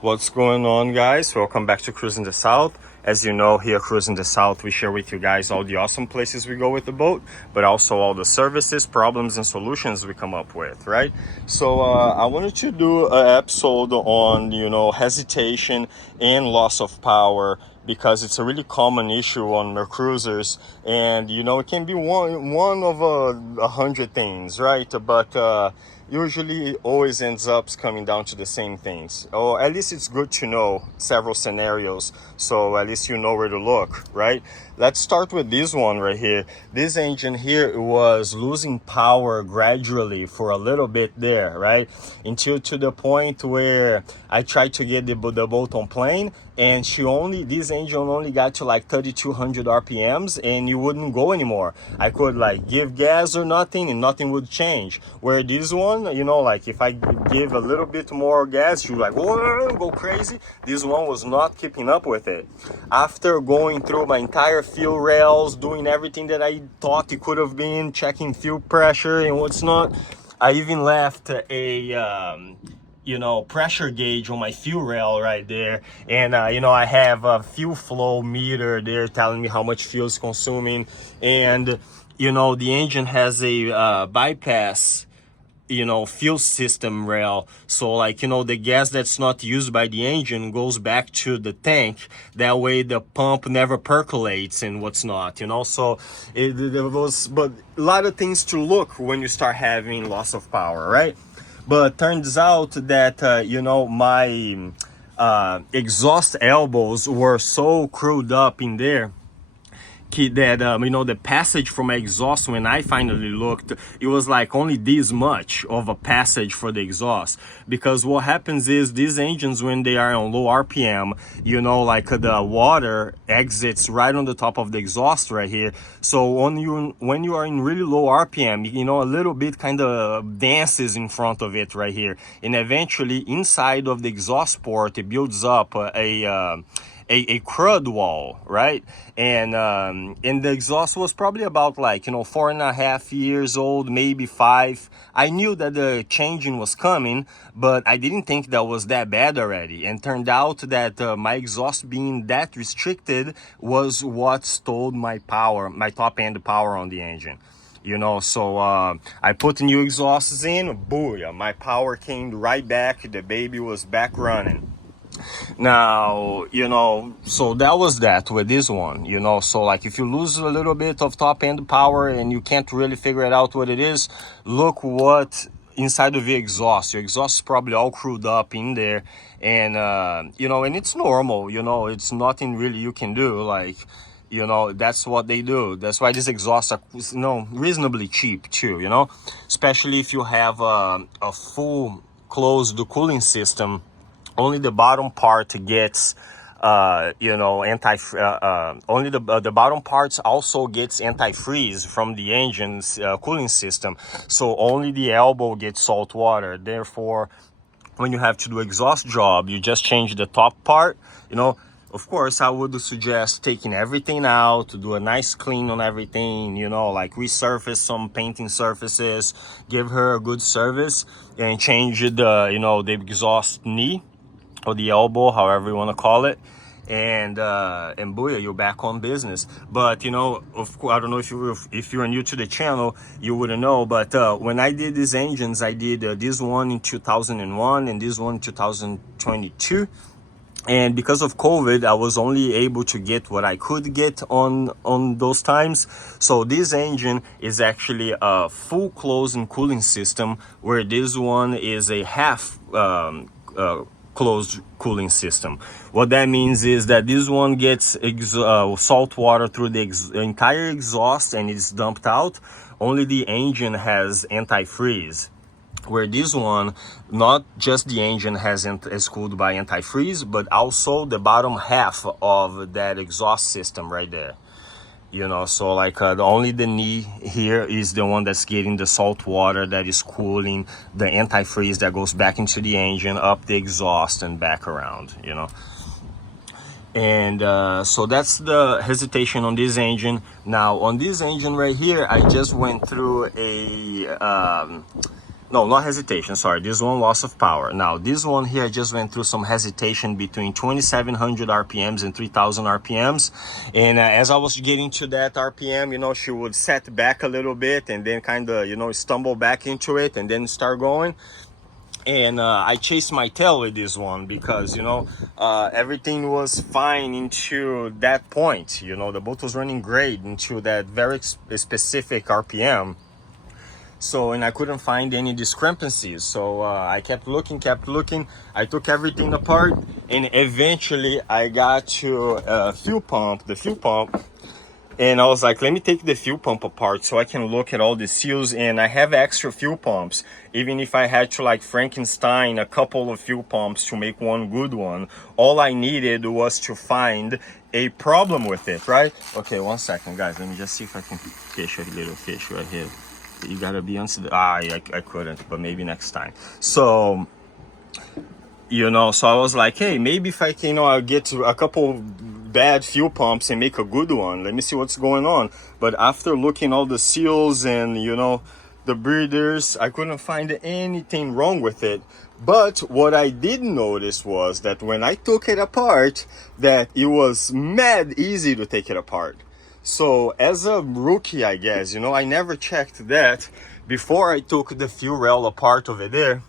What's going on, guys? Welcome back to Cruising the South. As you know, here Cruising the South, we share with you guys all the awesome places we go with the boat, but also all the services, problems, and solutions we come up with, right? So I wanted to do an episode on, hesitation and loss of power, because it's a really common issue on Mercruisers, and it can be one of 100 things, right? But usually it always ends up coming down to the same things, or at least it's good to know several scenarios, so at least you know where to look, right? Let's start with this one right here. This engine here was losing power gradually for a little bit there, right, until to the point where I tried to get the boat on plane, and this engine only got to like 3,200 RPMs, and you wouldn't go anymore. I could like give gas or nothing, and nothing would change. Where this one, like if I give a little bit more gas, you like, whoa, go crazy. This one was not keeping up with it. After going through my entire fuel rails, doing everything that I thought it could have been, checking fuel pressure and what's not, I even left a pressure gauge on my fuel rail right there, and I have a fuel flow meter there telling me how much fuel is consuming, and the engine has a bypass fuel system rail, so like the gas that's not used by the engine goes back to the tank. That way the pump never percolates and what's not, so there was but a lot of things to look when you start having loss of power, right? But turns out that my exhaust elbows were so crewed up in there that the passage for my exhaust, when I finally looked, it was like only this much of a passage for the exhaust. Because what happens is these engines, when they are on low RPM, like the water exits right on the top of the exhaust right here. So when you are in really low RPM, a little bit kind of dances in front of it right here, and eventually inside of the exhaust port it builds up a crud wall, right? And the exhaust was probably about like 4.5 years old, maybe 5. I knew that the changing was coming, but I didn't think that was that bad already. And turned out that my exhaust being that restricted was what stole my top end power on the engine. So I put new exhausts in, booyah, my power came right back, the baby was back running. Now, so that was that with this one, so like if you lose a little bit of top end power and you can't really figure it out what it is, look what inside of the exhaust. Your exhaust is probably all crewed up in there, and and it's normal, it's nothing really you can do, like that's what they do. That's why these exhausts are reasonably cheap too, especially if you have a full closed cooling system. Only the bottom part gets only the bottom parts also gets antifreeze from the engine's cooling system, so only the elbow gets salt water. Therefore, when you have to do exhaust job, you just change the top part. Of course, I would suggest taking everything out to do a nice clean on everything, like resurface some painting surfaces, give her a good service, and change the the exhaust knee or the elbow, however you want to call it, and booyah, you're back on business. But of course, I don't know if you're new to the channel, you wouldn't know, but when I did these engines, I did this one in 2001 and this one in 2022. And because of COVID, I was only able to get what I could get on those times. So this engine is actually a full closed cooling system, where this one is a half closed cooling system. What that means is that this one gets salt water through the entire exhaust and it's dumped out. Only the engine has antifreeze, where this one, not just the engine is cooled by antifreeze, but also the bottom half of that exhaust system right there. So like only the knee here is the one that's getting the salt water that is cooling the antifreeze that goes back into the engine, up the exhaust and back around, and so that's the hesitation on this engine. Now on this engine right here, I just went through a No, not hesitation, sorry. This one, loss of power. Now, this one here, I just went through some hesitation between 2,700 RPMs and 3,000 RPMs. And as I was getting to that RPM, you know, she would set back a little bit and then kind of, you know, stumble back into it and then start going. And I chased my tail with this one because, you know, everything was fine into that point. You know, the boat was running great into that very specific RPM. So, and I couldn't find any discrepancies. So I kept looking. I took everything apart, and eventually I got to the fuel pump. And I was like, let me take the fuel pump apart so I can look at all the seals. And I have extra fuel pumps, even if I had to like Frankenstein a couple of fuel pumps to make one good one. All I needed was to find a problem with it, right? Okay, 1 second, guys. Let me just see if I can fish a little fish right here. You gotta be on. I couldn't, but maybe next time. So, you know, so I was like, hey, maybe if I can, you know, I'll get to a couple bad fuel pumps and make a good one. Let me see what's going on. But after looking all the seals and, you know, the breeders, I couldn't find anything wrong with it. But what I did notice was that when I took it apart, that it was mad easy to take it apart. So as a rookie, I guess, you know, I never checked that before I took the fuel rail apart over there,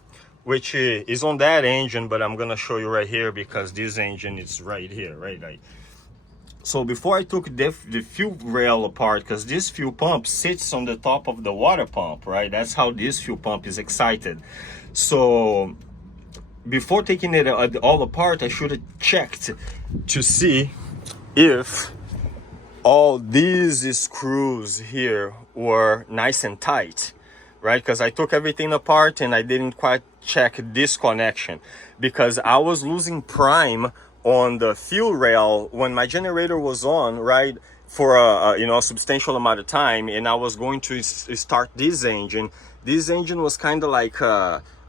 which is on that engine, but I'm gonna show you right here because this engine is right here, right? So before I took the fuel rail apart, because this fuel pump sits on the top of the water pump, right? That's how this fuel pump is excited. So before taking it all apart, I should have checked to see if all these screws here were nice and tight, right? Because I took everything apart and I didn't quite check this connection because I was losing prime on the fuel rail when my generator was on, right, for you know, a substantial amount of time, and I was going to start this engine. This engine was kind of like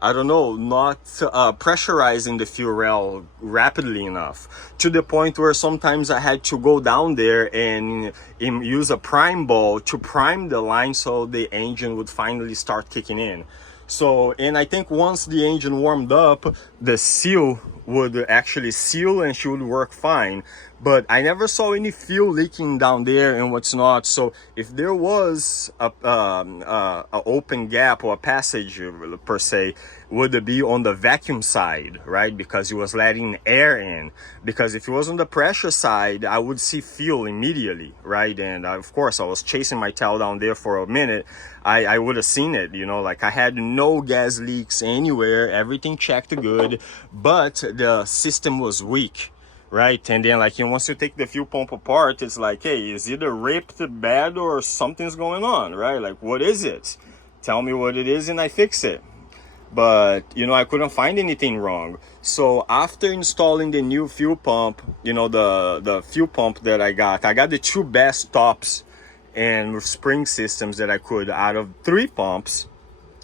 I don't know, not pressurizing the fuel rail rapidly enough, to the point where sometimes I had to go down there and use a prime ball to prime the line so the engine would finally start kicking in. So, and I think once the engine warmed up, the seal would actually seal and she would work fine. But I never saw any fuel leaking down there and what's not. So if there was a open gap or a passage per se, would it be on the vacuum side, right? Because it was letting air in. Because if it was on the pressure side, I would see fuel immediately, right? And of course, I was chasing my tail down there for a minute. I would have seen it, you know, like I had no gas leaks anywhere. Everything checked good, but the system was weak. Right, and then like, you know, once you take the fuel pump apart, it's like, hey, is either ripped bad or something's going on, right? Like, what is it? Tell me what it is and I fix it. But, you know, I couldn't find anything wrong. So after installing the new fuel pump, you know, the fuel pump that I got the two best tops and spring systems that I could out of 3 pumps,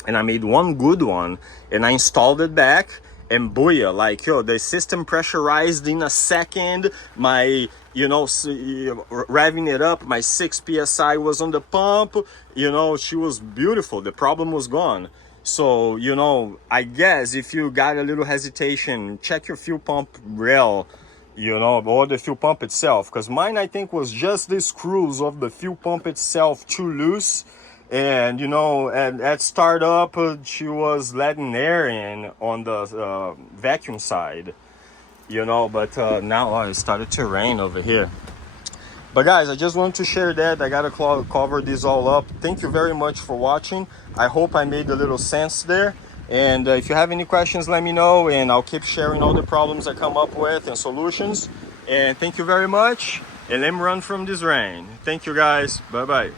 and I made one good one, and I installed it back. And booyah, like, yo, the system pressurized in a second. My, you know, revving it up, my 6 psi was on the pump. You know, she was beautiful. The problem was gone. So, you know, I guess if you got a little hesitation, check your fuel pump rail, you know, or the fuel pump itself. Because mine, I think, was just the screws of the fuel pump itself too loose. And, you know, at startup, she was letting air in on the vacuum side, you know, but now it started to rain over here. But guys, I just wanted to share that. I gotta cover this all up. Thank you very much for watching. I hope I made a little sense there. And if you have any questions, let me know, and I'll keep sharing all the problems I come up with and solutions. And thank you very much. And let me run from this rain. Thank you guys. Bye-bye.